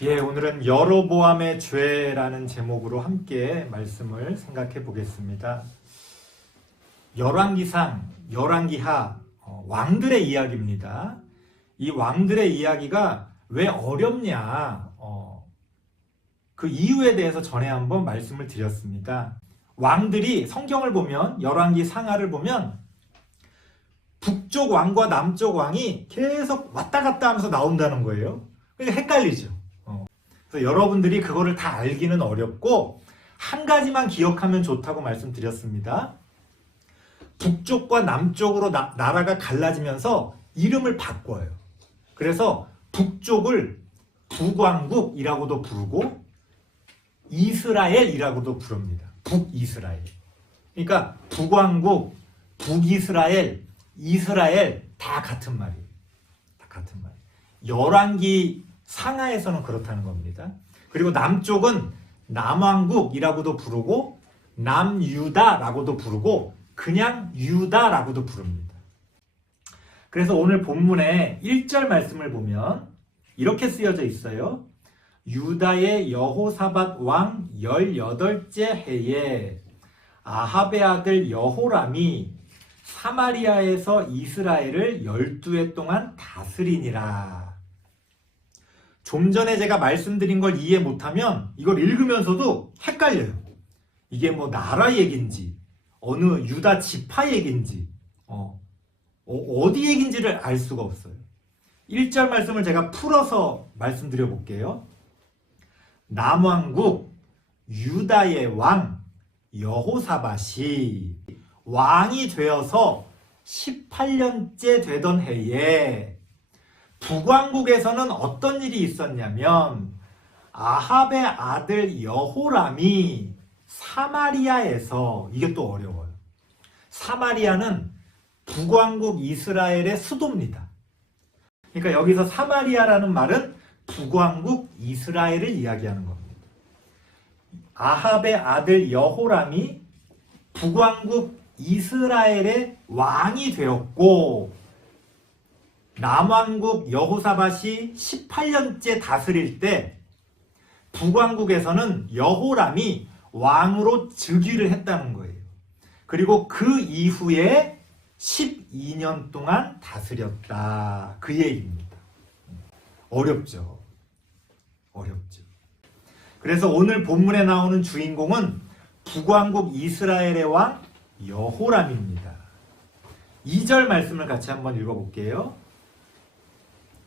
오늘은 여로보암의 죄라는 제목으로 함께 말씀을 생각해 보겠습니다. 열왕기상, 열왕기하, 왕들의 이야기입니다. 이 왕들의 이야기가 왜 어렵냐, 그 이유에 대해서 전에 한번 말씀을 드렸습니다. 왕들이 성경을 보면, 열왕기 상하를 보면 북쪽 왕과 남쪽 왕이 계속 왔다 갔다 하면서 나온다는 거예요. 그러니까 헷갈리죠. 그래서 여러분들이 그거를 다 알기는 어렵고 한 가지만 기억하면 좋다고 말씀드렸습니다. 북쪽과 남쪽으로 나라가 갈라지면서 이름을 바꿔요. 그래서 북쪽을 북왕국이라고도 부르고 이스라엘이라고도 부릅니다. 북이스라엘. 그러니까 북왕국, 북이스라엘, 이스라엘 다 같은 말이에요. 다 같은 말. 열왕기 상하에서는 그렇다는 겁니다. 그리고 남쪽은 남왕국이라고도 부르고 남유다라고도 부르고 그냥 유다라고도 부릅니다. 그래서 오늘 본문의 1절 말씀을 보면 이렇게 쓰여져 있어요. 유다의 여호사밧 왕 18째 해에 아합의 아들 여호람이 사마리아에서 이스라엘을 12해 동안 다스리니라. 좀 전에 제가 말씀드린 걸 이해 못하면 이걸 읽으면서도 헷갈려요. 이게 뭐 나라 얘기인지 어느 유다 지파 얘기인지 어디 얘기인지를 알 수가 없어요. 1절 말씀을 제가 풀어서 말씀드려 볼게요. 남왕국 유다의 왕 여호사밧이 왕이 되어서 18년째 되던 해에 북왕국에서는 어떤 일이 있었냐면 아합의 아들 여호람이 사마리아에서, 이게 또 어려워요. 사마리아는 북왕국 이스라엘의 수도입니다. 그러니까 여기서 사마리아라는 말은 북왕국 이스라엘을 이야기하는 겁니다. 아합의 아들 여호람이 북왕국 이스라엘의 왕이 되었고 남왕국 여호사밧이 18년째 다스릴 때 북왕국에서는 여호람이 왕으로 즉위를 했다는 거예요. 그리고 그 이후에 12년 동안 다스렸다. 그 얘기입니다. 어렵죠. 어렵죠. 그래서 오늘 본문에 나오는 주인공은 북왕국 이스라엘의 왕 여호람입니다. 2절 말씀을 같이 한번 읽어볼게요.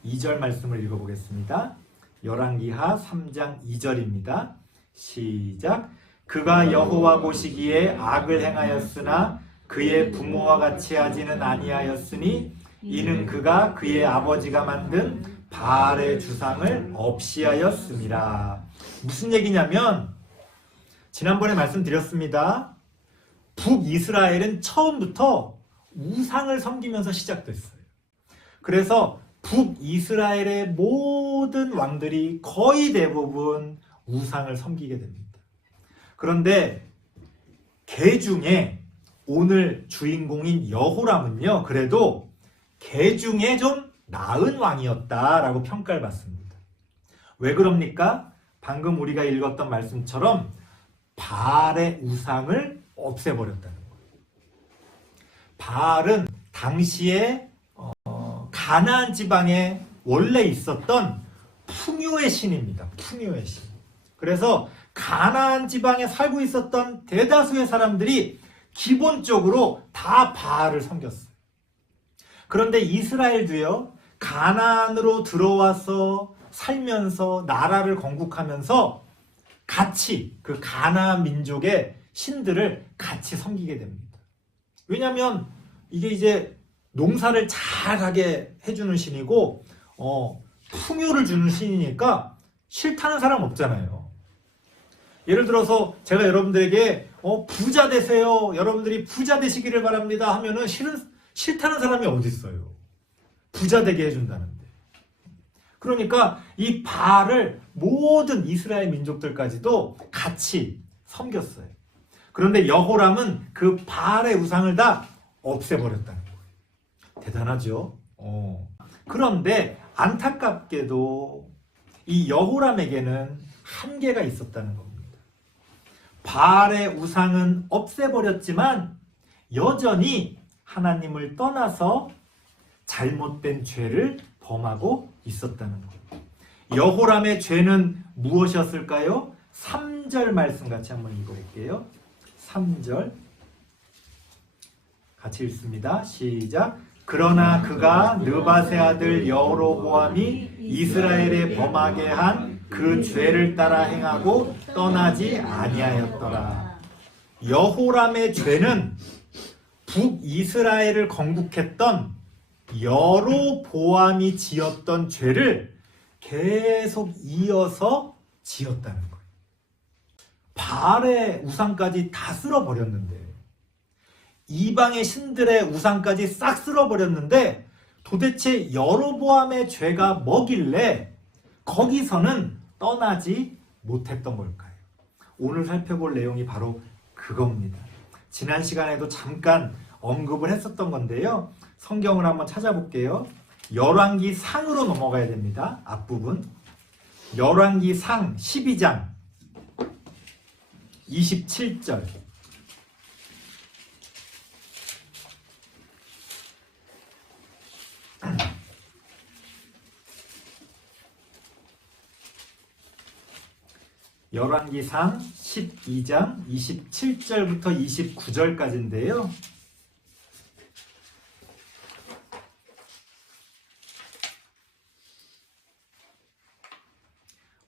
2절 말씀을 읽어보겠습니다. 열왕기하 3장 2절입니다. 시작. 그가 여호와 보시기에 악을 행하였으나 그의 부모와 같이 하지는 아니하였으니 이는 그가 그의 아버지가 만든 바알의 주상을 없이 하였음이라. 무슨 얘기냐면 지난번에 말씀드렸습니다. 북이스라엘은 처음부터 우상을 섬기면서 시작됐어요. 그래서 북이스라엘의 모든 왕들이 거의 대부분 우상을 섬기게 됩니다. 그런데 개 중에 오늘 주인공인 여호람은요, 그래도 개 중에 좀 나은 왕이었다라고 평가를 받습니다. 왜 그럽니까? 방금 우리가 읽었던 말씀처럼 바알의 우상을 없애버렸다는 거예요. 바알은 당시에 가나안 지방에 원래 있었던 풍요의 신입니다. 풍요의 신. 그래서 가나안 지방에 살고 있었던 대다수의 사람들이 기본적으로 다 바알을 섬겼어요. 그런데 이스라엘도요, 가나안으로 들어와서 살면서 나라를 건국하면서 같이 그 가나안 민족의 신들을 같이 섬기게 됩니다. 왜냐하면 이게 이제 농사를 잘하게 해주는 신이고 풍요를 주는 신이니까 싫다는 사람 없잖아요. 예를 들어서 제가 여러분들에게 부자 되세요, 여러분들이 부자 되시기를 바랍니다 하면은 싫다는 사람이 어디 있어요. 부자 되게 해준다는데. 그러니까 이 바알을 모든 이스라엘 민족들까지도 같이 섬겼어요. 그런데 여호람은 그 바알의 우상을 다 없애버렸다는 거예요. 대단하죠? 그런데 안타깝게도 이 여호람에게는 한계가 있었다는 겁니다. 바알의 우상은 없애버렸지만 여전히 하나님을 떠나서 잘못된 죄를 범하고 있었다는 거예요. 여호람의 죄는 무엇이었을까요? 3절 말씀 같이 한번 읽어볼게요. 3절 같이 읽습니다. 시작. 그러나 그가 느밧의 아들 여로보암이 이스라엘에 범하게 한 그 죄를 따라 행하고 떠나지 아니하였더라. 여호람의 죄는 북이스라엘을 건국했던 여로보암이 지었던 죄를 계속 이어서 지었다는 거예요. 바알의 우상까지 다 쓸어버렸는데, 이방의 신들의 우상까지 싹 쓸어버렸는데 도대체 여로보암의 죄가 뭐길래 거기서는 떠나지 못했던 걸까요? 오늘 살펴볼 내용이 바로 그겁니다. 지난 시간에도 잠깐 언급을 했었던 건데요. 성경을 한번 찾아볼게요. 열왕기 상으로 넘어가야 됩니다. 앞부분. 열왕기 상 12장 27절. 열왕기상 12장 27절부터 29절까지인데요.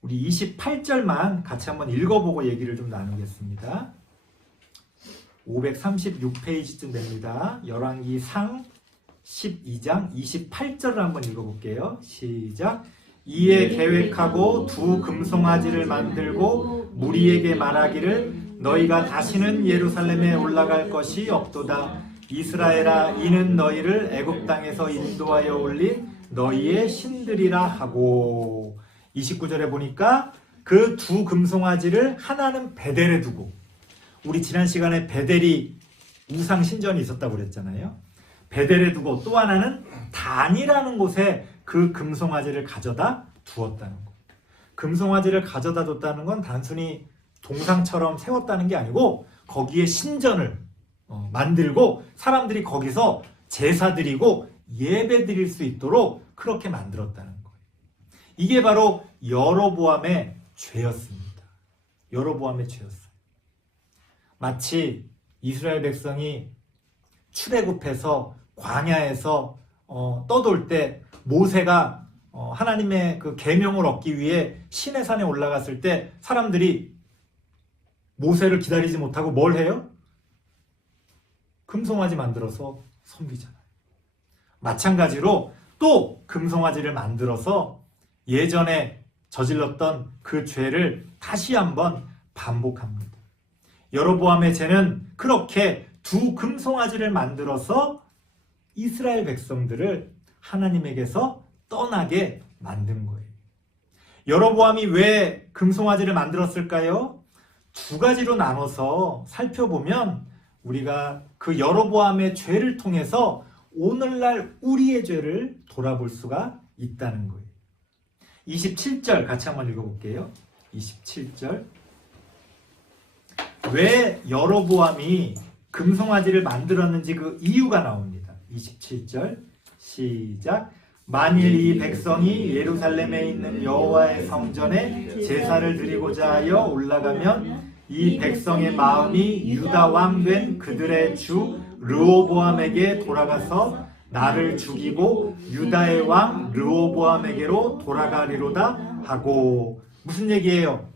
우리 28절만 같이 한번 읽어보고 얘기를 좀 나누겠습니다. 536페이지쯤 됩니다. 열왕기상 12장 28절을 한번 읽어볼게요. 시작. 이에 계획하고 두 금송아지를 만들고 무리에게 말하기를 너희가 다시는 예루살렘에 올라갈 것이 없도다. 이스라엘아, 이는 너희를 애굽 땅에서 인도하여 올린 너희의 신들이라 하고. 29절에 보니까 그 두 금송아지를 하나는 베델에 두고, 우리 지난 시간에 베델이 우상 신전이 있었다고 그랬잖아요. 베델에 두고 또 하나는 단이라는 곳에 그 금송아지를 가져다 두었다는 것. 금송아지를 가져다 뒀다는 건 단순히 동상처럼 세웠다는 게 아니고 거기에 신전을 만들고 사람들이 거기서 제사 드리고 예배 드릴 수 있도록 그렇게 만들었다는 거예요. 이게 바로 여로보암의 죄였습니다. 여로보암의 죄였어요. 마치 이스라엘 백성이 출애굽해서 광야에서 떠돌 때 모세가 하나님의 그 계명을 얻기 위해 시내산에 올라갔을 때 사람들이 모세를 기다리지 못하고 뭘 해요? 금송아지 만들어서 섬기잖아요. 마찬가지로 또 금송아지를 만들어서 예전에 저질렀던 그 죄를 다시 한번 반복합니다. 여로보암의 죄는 그렇게 두 금송아지를 만들어서 이스라엘 백성들을 하나님에게서 떠나게 만든 거예요. 여로보암이 왜 금송아지를 만들었을까요? 두 가지로 나눠서 살펴보면 우리가 그 여로보암의 죄를 통해서 오늘날 우리의 죄를 돌아볼 수가 있다는 거예요. 27절 같이 한번 읽어볼게요. 27절. 왜 여로보암이 금송아지를 만들었는지 그 이유가 나옵니다. 27절 시작. 만일 이 백성이 예루살렘에 있는 여호와의 성전에 제사를 드리고자 하여 올라가면 이 백성의 마음이 유다 왕 된 그들의 주 르호보암에게 돌아가서 나를 죽이고 유다의 왕 르호보암에게로 돌아가리로다 하고. 무슨 얘기예요?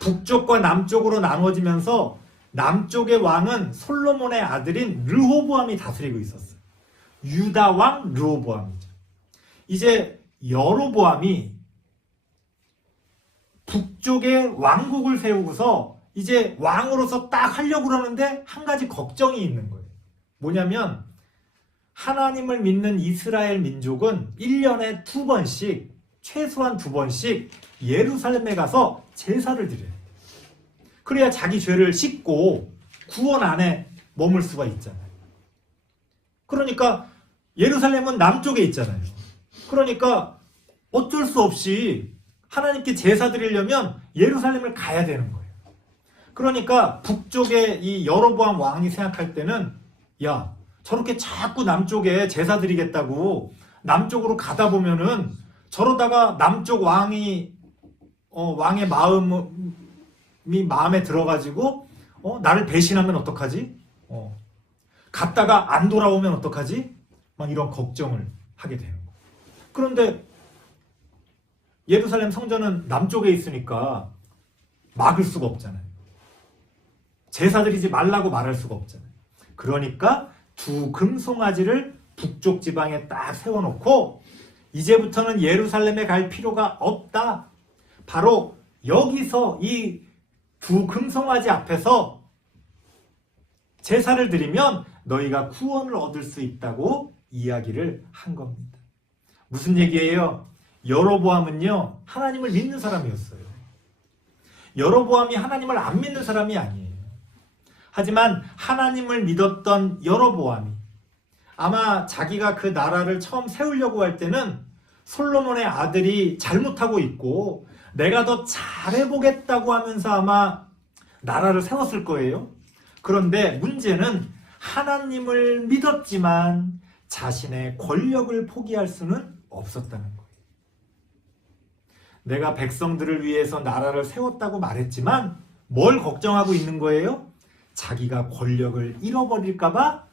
북쪽과 남쪽으로 나눠지면서 남쪽의 왕은 솔로몬의 아들인 르호보암이 다스리고 있었어요. 유다 왕 르호보암이죠. 이제 여로보암이 북쪽에 왕국을 세우고서 이제 왕으로서 딱 하려고 그러는데 한 가지 걱정이 있는 거예요. 뭐냐면 하나님을 믿는 이스라엘 민족은 1년에 2번씩, 최소한 2번씩 예루살렘에 가서 제사를 드려요. 그래야 자기 죄를 씻고 구원 안에 머물 수가 있잖아요. 그러니까 예루살렘은 남쪽에 있잖아요. 그러니까 어쩔 수 없이 하나님께 제사 드리려면 예루살렘을 가야 되는 거예요. 그러니까 북쪽에 이 여로보암 왕이 생각할 때는 야, 저렇게 자꾸 남쪽에 제사 드리겠다고 남쪽으로 가다 보면은 저러다가 남쪽 왕이 왕의 마음에 들어가지고 나를 배신하면 어떡하지? 갔다가 안 돌아오면 어떡하지? 막 이런 걱정을 하게 되는 거예요. 그런데 예루살렘 성전은 남쪽에 있으니까 막을 수가 없잖아요. 제사 드리지 말라고 말할 수가 없잖아요. 그러니까 두 금송아지를 북쪽 지방에 딱 세워놓고 이제부터는 예루살렘에 갈 필요가 없다. 바로 여기서 이 두 금송아지 앞에서 제사를 드리면 너희가 구원을 얻을 수 있다고 이야기를 한 겁니다. 무슨 얘기예요? 여로보암은요, 하나님을 믿는 사람이었어요. 여로보암이 하나님을 안 믿는 사람이 아니에요. 하지만 하나님을 믿었던 여로보암이 아마 자기가 그 나라를 처음 세우려고 할 때는 솔로몬의 아들이 잘못하고 있고 내가 더 잘해보겠다고 하면서 아마 나라를 세웠을 거예요. 그런데 문제는 하나님을 믿었지만 자신의 권력을 포기할 수는 없었다는 거예요. 내가 백성들을 위해서 나라를 세웠다고 말했지만 뭘 걱정하고 있는 거예요? 자기가 권력을 잃어버릴까봐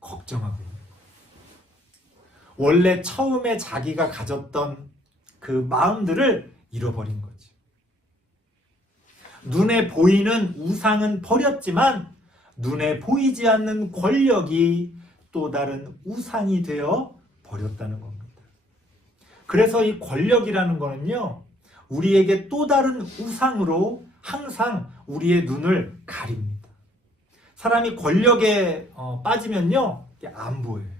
걱정하고 있는 거예요. 원래 처음에 자기가 가졌던 그 마음들을 잃어버린 거죠. 눈에 보이는 우상은 버렸지만 눈에 보이지 않는 권력이 또 다른 우상이 되어 버렸다는 겁니다. 그래서 이 권력이라는 거는요, 우리에게 또 다른 우상으로 항상 우리의 눈을 가립니다. 사람이 권력에 빠지면요, 안 보여요.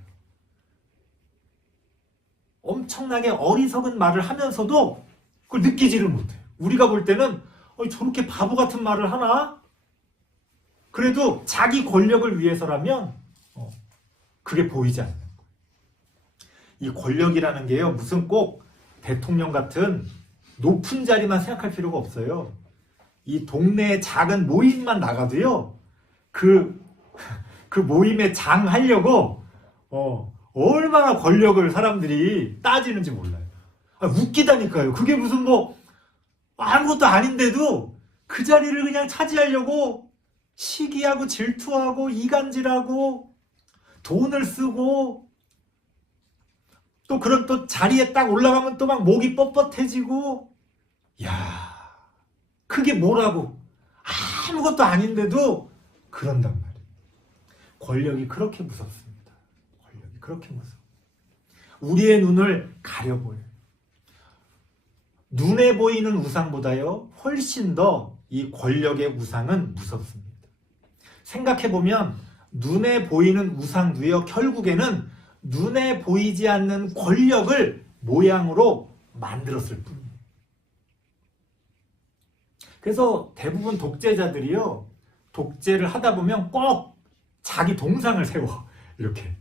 엄청나게 어리석은 말을 하면서도 그걸 느끼지를 못해요. 우리가 볼 때는 저렇게 바보 같은 말을 하나? 그래도 자기 권력을 위해서라면 그게 보이지 않는 거예요. 이 권력이라는 게요, 무슨 꼭 대통령 같은 높은 자리만 생각할 필요가 없어요. 이 동네에 작은 모임만 나가도요, 그 모임에 장 하려고 얼마나 권력을 사람들이 따지는지 몰라요. 웃기다니까요. 그게 무슨 아무것도 아닌데도 그 자리를 그냥 차지하려고 시기하고 질투하고 이간질하고 돈을 쓰고 또 그런 또 자리에 딱 올라가면 또 막 목이 뻣뻣해지고, 야, 그게 뭐라고 아무것도 아닌데도 그런단 말이에요. 권력이 그렇게 무섭습니다. 권력이 그렇게 무서워. 우리의 눈을 가려보여요. 눈에 보이는 우상보다요, 훨씬 더 이 권력의 우상은 무섭습니다. 생각해보면 눈에 보이는 우상도요, 결국에는 눈에 보이지 않는 권력을 모양으로 만들었을 뿐이에요. 그래서 대부분 독재자들이요, 독재를 하다 보면 꼭 자기 동상을 세워. 이렇게.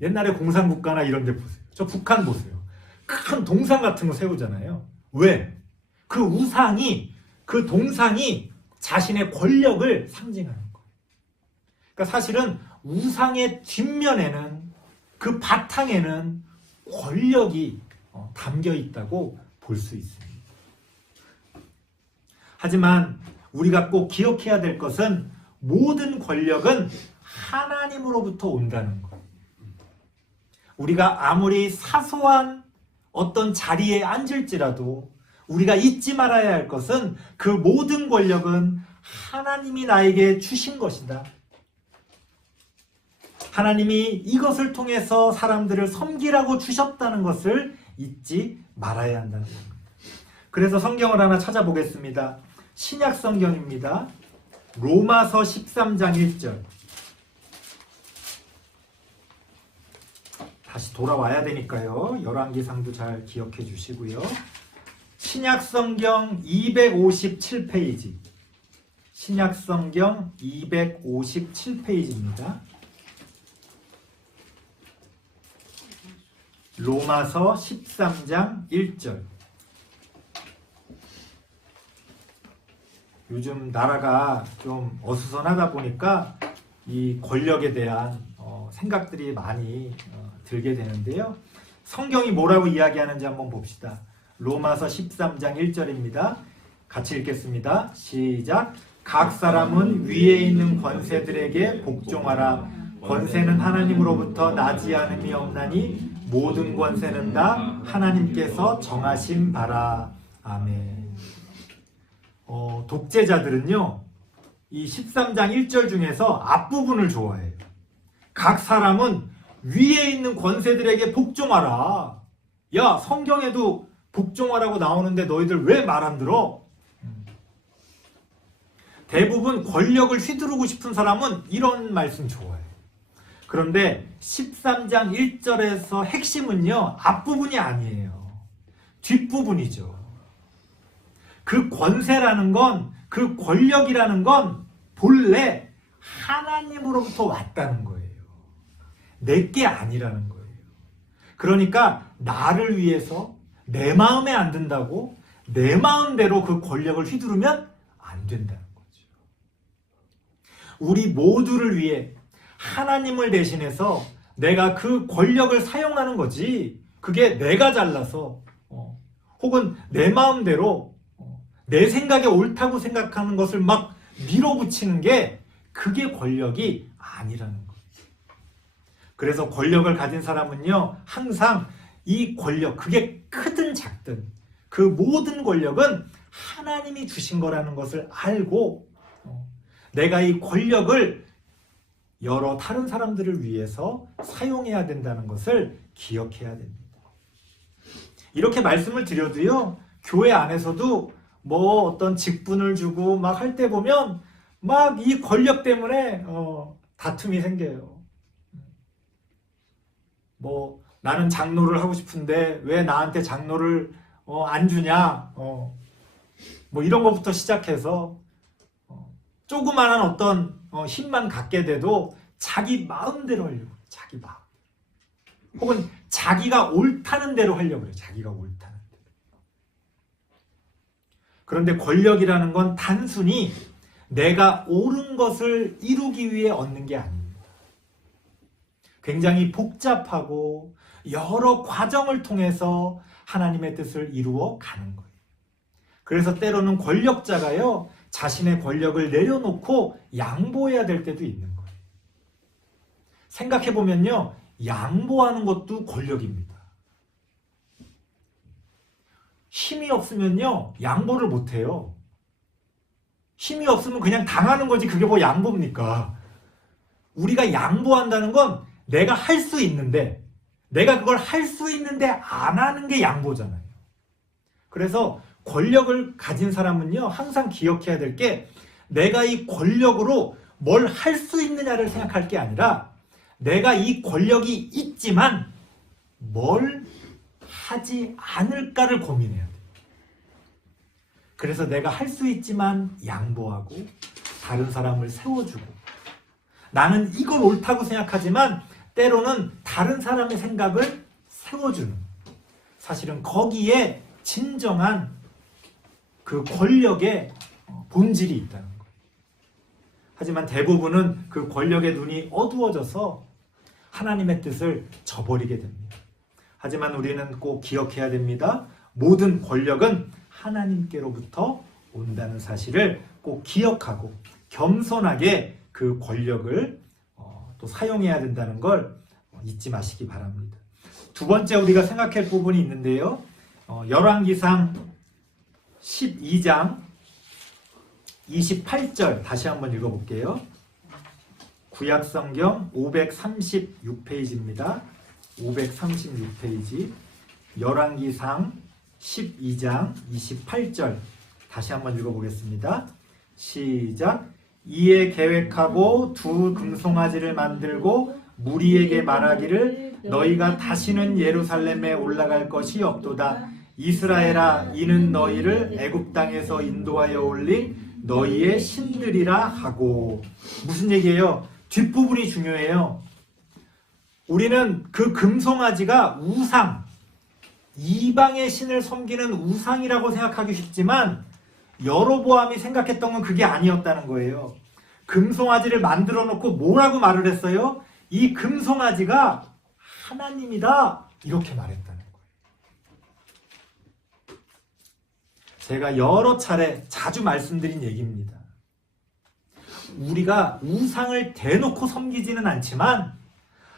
옛날에 공산국가나 이런 데 보세요. 저 북한 보세요. 큰 동상 같은 거 세우잖아요. 왜? 그 우상이, 그 동상이 자신의 권력을 상징하는 거예요. 그러니까 사실은 우상의 뒷면에는, 그 바탕에는 권력이 담겨 있다고 볼 수 있습니다. 하지만 우리가 꼭 기억해야 될 것은 모든 권력은 하나님으로부터 온다는 것. 우리가 아무리 사소한 어떤 자리에 앉을지라도 우리가 잊지 말아야 할 것은 그 모든 권력은 하나님이 나에게 주신 것이다. 하나님이 이것을 통해서 사람들을 섬기라고 주셨다는 것을 잊지 말아야 한다는 겁니다. 그래서 성경을 하나 찾아보겠습니다. 신약 성경입니다. 로마서 13장 1절. 다시 돌아와야 되니까요. 열왕기상도 잘 기억해 주시고요. 신약성경 257페이지. 신약성경 257페이지입니다. 로마서 13장 1절. 요즘 나라가 좀 어수선하다 보니까 이 권력에 대한 생각들이 많이 들게 되는데요. 성경이 뭐라고 이야기하는지 한번 봅시다. 로마서 13장 1절입니다. 같이 읽겠습니다. 시작. 각 사람은 위에 있는 권세들에게 복종하라. 권세는 하나님으로부터 나지 않음이 없나니 모든 권세는 다 하나님께서 정하신 바라. 아멘. 독재자들은요, 이 13장 1절 중에서 앞부분을 좋아해요. 각 사람은 위에 있는 권세들에게 복종하라. 야, 성경에도 복종하라고 나오는데 너희들 왜 말 안 들어? 대부분 권력을 휘두르고 싶은 사람은 이런 말씀 좋아해요. 그런데 13장 1절에서 핵심은요, 앞부분이 아니에요. 뒷부분이죠. 그 권세라는 건, 그 권력이라는 건 본래 하나님으로부터 왔다는 거예요. 내게 아니라는 거예요. 그러니까 나를 위해서 내 마음에 안 든다고 내 마음대로 그 권력을 휘두르면 안 된다는 거죠. 우리 모두를 위해 하나님을 대신해서 내가 그 권력을 사용하는 거지, 그게 내가 잘나서 혹은 내 마음대로 내 생각에 옳다고 생각하는 것을 막 밀어붙이는 게 그게 권력이 아니라는 거예요. 그래서 권력을 가진 사람은요, 항상 이 권력, 그게 크든 작든 그 모든 권력은 하나님이 주신 거라는 것을 알고 내가 이 권력을 여러 다른 사람들을 위해서 사용해야 된다는 것을 기억해야 됩니다. 이렇게 말씀을 드려도요, 교회 안에서도 뭐 어떤 직분을 주고 막 할 때 보면 막 이 권력 때문에 다툼이 생겨요. 뭐 나는 장로를 하고 싶은데 왜 나한테 장로를 안 주냐, 뭐 이런 것부터 시작해서 조그마한 어떤 힘만 갖게 돼도 자기 마음대로 하려고, 자기 마음, 혹은 자기가 옳다는 대로 하려고 해요. 자기가 옳다는 대로. 그런데 권력이라는 건 단순히 내가 옳은 것을 이루기 위해 얻는 게 아닙니다. 굉장히 복잡하고 여러 과정을 통해서 하나님의 뜻을 이루어 가는 거예요. 그래서 때로는 권력자가요, 자신의 권력을 내려놓고 양보해야 될 때도 있는 거예요. 생각해보면요, 양보하는 것도 권력입니다. 힘이 없으면요, 양보를 못해요. 힘이 없으면 그냥 당하는 거지, 그게 뭐 양보입니까? 우리가 양보한다는 건 내가 할 수 있는데, 내가 그걸 할 수 있는데 안 하는 게 양보잖아요. 그래서 권력을 가진 사람은요, 항상 기억해야 될 게, 내가 이 권력으로 뭘 할 수 있느냐를 생각할 게 아니라 내가 이 권력이 있지만 뭘 하지 않을까를 고민해야 돼요. 그래서 내가 할 수 있지만 양보하고 다른 사람을 세워주고, 나는 이걸 옳다고 생각하지만 때로는 다른 사람의 생각을 세워주는, 사실은 거기에 진정한 그 권력의 본질이 있다는 거예요. 하지만 대부분은 그 권력의 눈이 어두워져서 하나님의 뜻을 저버리게 됩니다. 하지만 우리는 꼭 기억해야 됩니다. 모든 권력은 하나님께로부터 온다는 사실을 꼭 기억하고 겸손하게 그 권력을 또 사용해야 된다는 걸 잊지 마시기 바랍니다. 두 번째 우리가 생각할 부분이 있는데요. 열왕기상 12장 28절 다시 한번 읽어볼게요. 구약성경 536페이지입니다. 536페이지 열왕기상 12장 28절 다시 한번 읽어보겠습니다. 시작. 이에 계획하고 두 금송아지를 만들고 무리에게 말하기를 너희가 다시는 예루살렘에 올라갈 것이 없도다. 이스라엘아, 이는 너희를 애굽 땅에서 인도하여 올린 너희의 신들이라 하고. 무슨 얘기예요? 뒷부분이 중요해요. 우리는 그 금송아지가 우상, 이방의 신을 섬기는 우상이라고 생각하기 쉽지만 여로보암이 생각했던 건 그게 아니었다는 거예요. 금송아지를 만들어 놓고 뭐라고 말을 했어요? 이 금송아지가 하나님이다. 이렇게 말했다는 거예요. 제가 여러 차례 자주 말씀드린 얘기입니다. 우리가 우상을 대놓고 섬기지는 않지만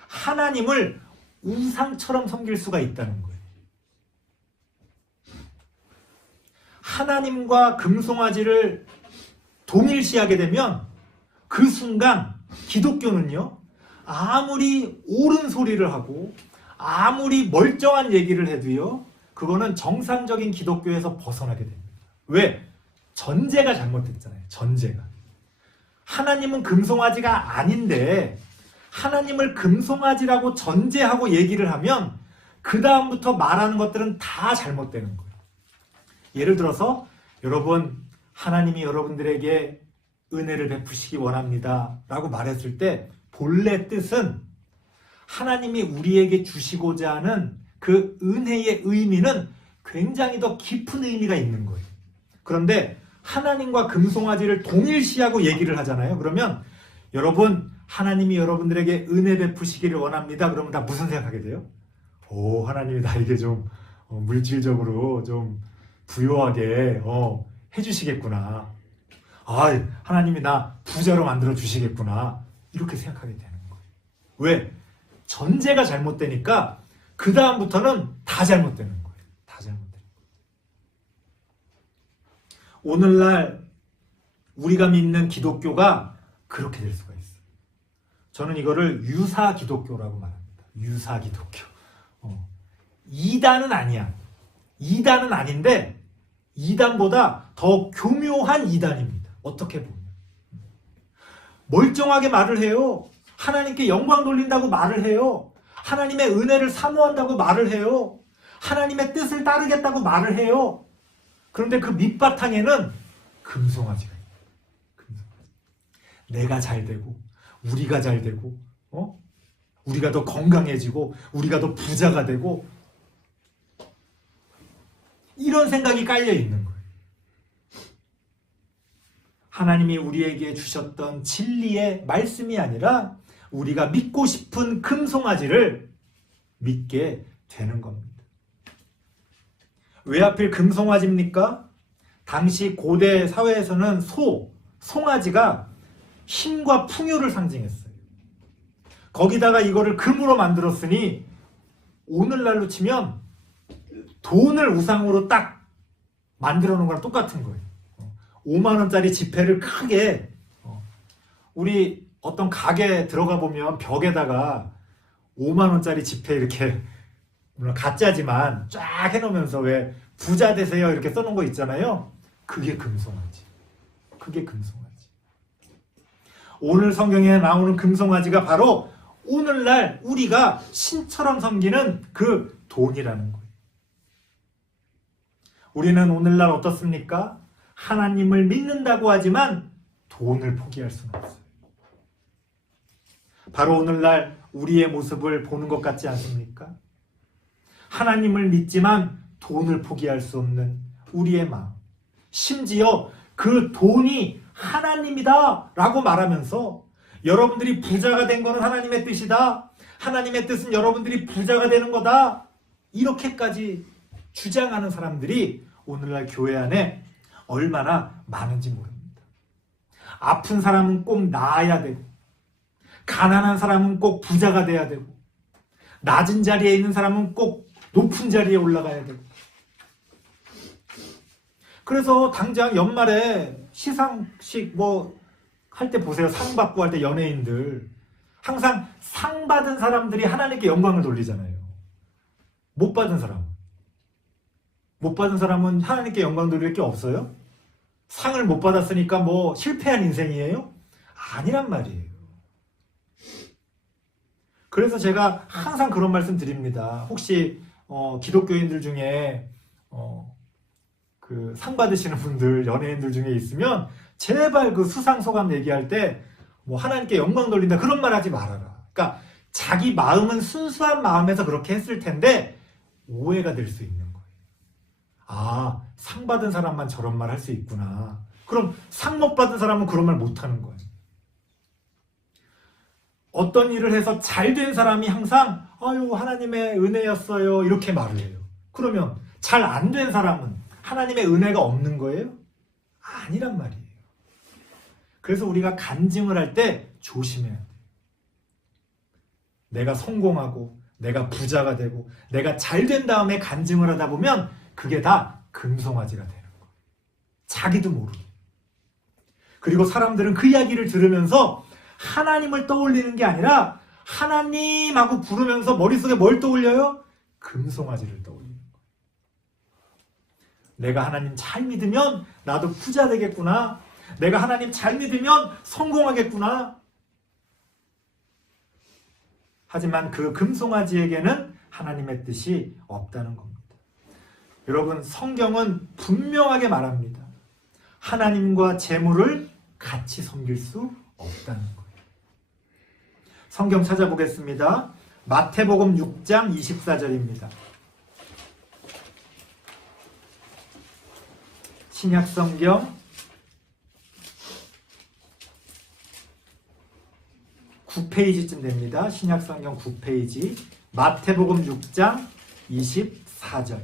하나님을 우상처럼 섬길 수가 있다는 거예요. 하나님과 금송아지를 동일시하게 되면 그 순간 기독교는요, 아무리 옳은 소리를 하고 아무리 멀쩡한 얘기를 해도요, 그거는 정상적인 기독교에서 벗어나게 됩니다. 왜? 전제가 잘못됐잖아요. 전제가. 하나님은 금송아지가 아닌데 하나님을 금송아지라고 전제하고 얘기를 하면 그 다음부터 말하는 것들은 다 잘못되는 거예요. 예를 들어서 여러분, 하나님이 여러분들에게 은혜를 베푸시기 원합니다 라고 말했을 때 본래 뜻은 하나님이 우리에게 주시고자 하는 그 은혜의 의미는 굉장히 더 깊은 의미가 있는 거예요. 그런데 하나님과 금송아지를 동일시하고 얘기를 하잖아요. 그러면 여러분, 하나님이 여러분들에게 은혜 베푸시기를 원합니다. 그러면 다 무슨 생각하게 돼요? 오, 하나님이 나에게 좀 물질적으로 좀 부유하게 해주시겠구나. 아, 하나님이 나 부자로 만들어 주시겠구나. 이렇게 생각하게 되는 거예요. 왜? 전제가 잘못되니까 그 다음부터는 다 잘못되는 거예요. 다 잘못되는 거예요. 오늘날 우리가 믿는 기독교가 그렇게 될 수가 있어요. 저는 이거를 유사 기독교라고 말합니다. 유사 기독교. 이단은 아니야. 이단은 아닌데 이단보다 더 교묘한 이단입니다. 어떻게 보면. 멀쩡하게 말을 해요. 하나님께 영광 돌린다고 말을 해요. 하나님의 은혜를 사모한다고 말을 해요. 하나님의 뜻을 따르겠다고 말을 해요. 그런데 그 밑바탕에는 금송아지가 있어요. 금송아지. 내가 잘 되고 우리가 잘 되고 우리가 더 건강해지고 우리가 더 부자가 되고 이런 생각이 깔려 있는 거예요. 하나님이 우리에게 주셨던 진리의 말씀이 아니라 우리가 믿고 싶은 금송아지를 믿게 되는 겁니다. 왜 하필 금송아지입니까? 당시 고대 사회에서는 송아지가 힘과 풍요를 상징했어요. 거기다가 이거를 금으로 만들었으니 오늘날로 치면 돈을 우상으로 딱 만들어 놓은 거랑 똑같은 거예요. 5만 원짜리 지폐를 크게 우리 어떤 가게 들어가 보면 벽에다가 5만 원짜리 지폐 이렇게 물론 가짜지만 쫙 해놓으면서 왜 부자 되세요 이렇게 써놓은 거 있잖아요. 그게 금송아지. 그게 금송아지. 오늘 성경에 나오는 금송아지가 바로 오늘날 우리가 신처럼 섬기는 그 돈이라는 거예요. 우리는 오늘날 어떻습니까? 하나님을 믿는다고 하지만 돈을 포기할 수는 없어요. 바로 오늘날 우리의 모습을 보는 것 같지 않습니까? 하나님을 믿지만 돈을 포기할 수 없는 우리의 마음. 심지어 그 돈이 하나님이다 라고 말하면서 여러분들이 부자가 된 거는 하나님의 뜻이다. 하나님의 뜻은 여러분들이 부자가 되는 거다. 이렇게까지 주장하는 사람들이 오늘날 교회 안에 얼마나 많은지 모릅니다. 아픈 사람은 꼭 나아야 되고 가난한 사람은 꼭 부자가 돼야 되고 낮은 자리에 있는 사람은 꼭 높은 자리에 올라가야 되고 그래서 당장 연말에 시상식 할 때 보세요. 상 받고 할 때 연예인들 항상 상 받은 사람들이 하나님께 영광을 돌리잖아요. 못 받은 사람은 하나님께 영광 돌릴 게 없어요? 상을 못 받았으니까 실패한 인생이에요? 아니란 말이에요. 그래서 제가 항상 그런 말씀 드립니다. 혹시 기독교인들 중에 그 상 받으시는 분들, 연예인들 중에 있으면 제발 그 수상 소감 얘기할 때 하나님께 영광 돌린다 그런 말 하지 말아라. 그러니까 자기 마음은 순수한 마음에서 그렇게 했을 텐데 오해가 될 수 있는 거예요. 아, 상 받은 사람만 저런 말 할 수 있구나. 그럼 상 못 받은 사람은 그런 말 못 하는 거예요. 어떤 일을 해서 잘 된 사람이 항상 아유, 하나님의 은혜였어요, 이렇게 말을 해요. 그러면 잘 안 된 사람은 하나님의 은혜가 없는 거예요? 아니란 말이에요. 그래서 우리가 간증을 할 때 조심해야 돼요. 내가 성공하고 내가 부자가 되고 내가 잘 된 다음에 간증을 하다 보면 그게 다 금송아지가 되는 거예요. 자기도 모르게. 그리고 사람들은 그 이야기를 들으면서 하나님을 떠올리는 게 아니라 하나님하고 부르면서 머릿속에 뭘 떠올려요? 금송아지를 떠올리는 거예요. 내가 하나님 잘 믿으면 나도 부자 되겠구나. 내가 하나님 잘 믿으면 성공하겠구나. 하지만 그 금송아지에게는 하나님의 뜻이 없다는 겁니다. 여러분, 성경은 분명하게 말합니다. 하나님과 재물을 같이 섬길 수 없다는 거예요. 성경 찾아보겠습니다. 마태복음 6장 24절입니다. 신약성경 9페이지쯤 됩니다. 신약성경 9페이지 마태복음 6장 24절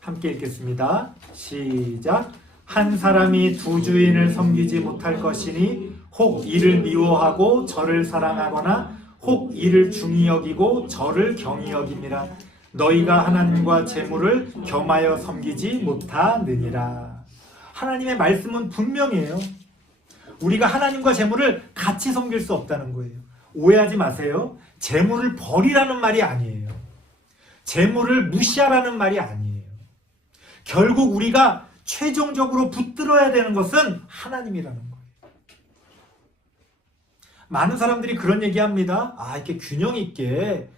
함께 읽겠습니다. 시작. 한 사람이 두 주인을 섬기지 못할 것이니 혹 이를 미워하고 저를 사랑하거나 혹 이를 중히 여기고 저를 경히 여김이라. 너희가 하나님과 재물을 겸하여 섬기지 못하느니라. 하나님의 말씀은 분명해요. 우리가 하나님과 재물을 같이 섬길 수 없다는 거예요. 오해하지 마세요. 재물을 버리라는 말이 아니에요. 재물을 무시하라는 말이 아니에요. 결국 우리가 최종적으로 붙들어야 되는 것은 하나님이라는 거예요. 많은 사람들이 그런 얘기합니다. 아, 이렇게 균형 있게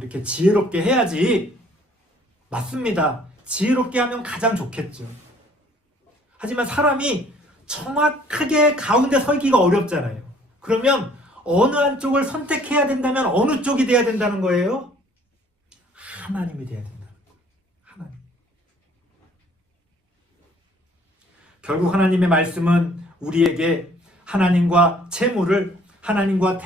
이렇게 지혜롭게 해야지. 맞습니다. 지혜롭게 하면 가장 좋겠죠. 하지만 사람이 정확하게 가운데 서기가 어렵잖아요. 그러면 어느 한쪽을 선택해야 된다면 어느 쪽이 돼야 된다는 거예요? 하나님이 돼야 된다는 거예요. 하나님. 결국 하나님의 말씀은 우리에게 하나님과 재물을, 하나님과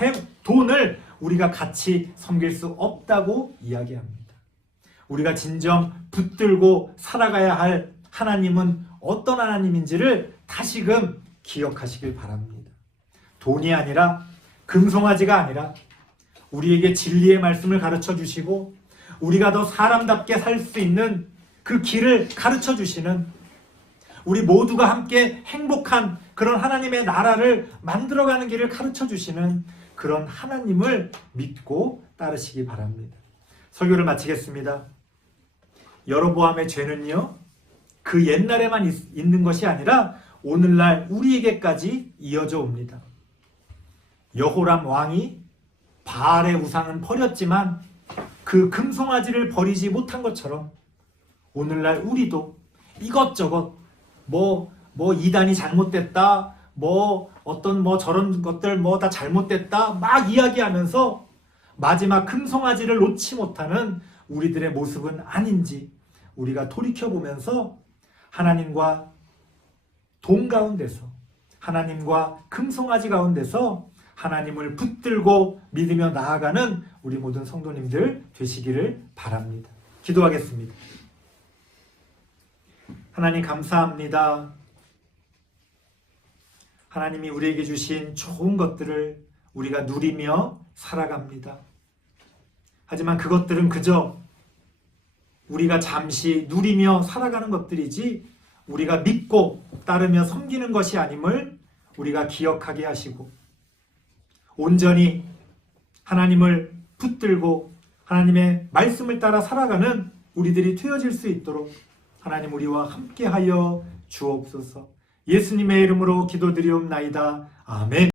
돈을 우리가 같이 섬길 수 없다고 이야기합니다. 우리가 진정 붙들고 살아가야 할 하나님은 어떤 하나님인지를 다시금 기억하시길 바랍니다. 돈이 아니라, 금송아지가 아니라 우리에게 진리의 말씀을 가르쳐 주시고 우리가 더 사람답게 살 수 있는 그 길을 가르쳐 주시는, 우리 모두가 함께 행복한 그런 하나님의 나라를 만들어가는 길을 가르쳐 주시는 그런 하나님을 믿고 따르시기 바랍니다. 설교를 마치겠습니다. 여로보암의 죄는요, 그 옛날에만 있는 것이 아니라 오늘날 우리에게까지 이어져 옵니다. 여호람 왕이 바알의 우상은 버렸지만 그 금송아지를 버리지 못한 것처럼 오늘날 우리도 이것저것 이단이 잘못됐다, 저런 것들 다 잘못됐다 막 이야기하면서 마지막 금송아지를 놓지 못하는 우리들의 모습은 아닌지 우리가 돌이켜보면서 하나님과 돈 가운데서, 하나님과 금송아지 가운데서 하나님을 붙들고 믿으며 나아가는 우리 모든 성도님들 되시기를 바랍니다. 기도하겠습니다. 하나님 감사합니다. 하나님이 우리에게 주신 좋은 것들을 우리가 누리며 살아갑니다. 하지만 그것들은 그저 우리가 잠시 누리며 살아가는 것들이지 우리가 믿고 따르며 섬기는 것이 아님을 우리가 기억하게 하시고 온전히 하나님을 붙들고 하나님의 말씀을 따라 살아가는 우리들이 되어질 수 있도록 하나님 우리와 함께하여 주옵소서. 예수님의 이름으로 기도드리옵나이다. 아멘.